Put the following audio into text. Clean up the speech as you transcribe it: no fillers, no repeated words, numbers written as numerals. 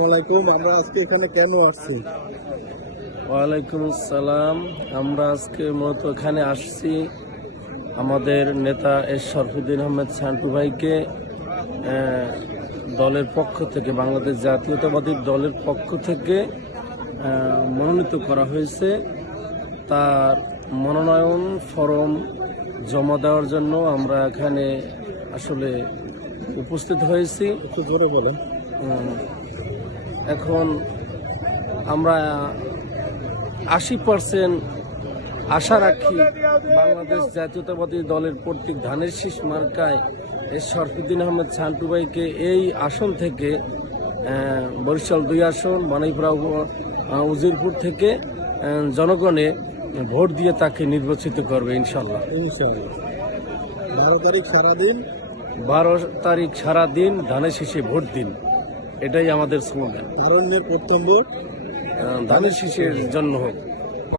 ওয়ালাইকুম। আমরা আজকে এখানে কেন আসছি? ওয়ালাইকুম আসসালাম। আমরা আজকে মূলত এখানে আসছি আমাদের নেতা এস শরফুদ্দিন আহমেদ সান্টু ভাইকে দলের পক্ষ থেকে, বাংলাদেশ জাতীয়তাবাদী দলের পক্ষ থেকে মনোনীত করা হয়েছে। তার মনোনয়ন ফরম জমা দেওয়ার জন্য আমরা এখানে আসলে উপস্থিত হয়েছি। একটু জোরে বলেন। এখন আমরা 80% আশা রাখি বাংলাদেশ জাতীয়তাবাদী দলের প্রতীক ধানের শীষ মার্কায় এস শরফুদ্দিন আহমেদ সান্টু ভাইকে এই আসন থেকে বরিশাল 2 আসন বানাইপুরা উজিরপুর থেকে জনগণে ভোট দিয়ে তাকে নির্বাচিত করবে ইনশাল্লাহ। 12 তারিখ সারাদিন 12 তারিখ সারাদিন ধানের শীষে ভোট দিন, এটাই আমাদের স্লোগান। তারুণ্যের প্রথম ভোট ধানের শীষের জন্য হোক।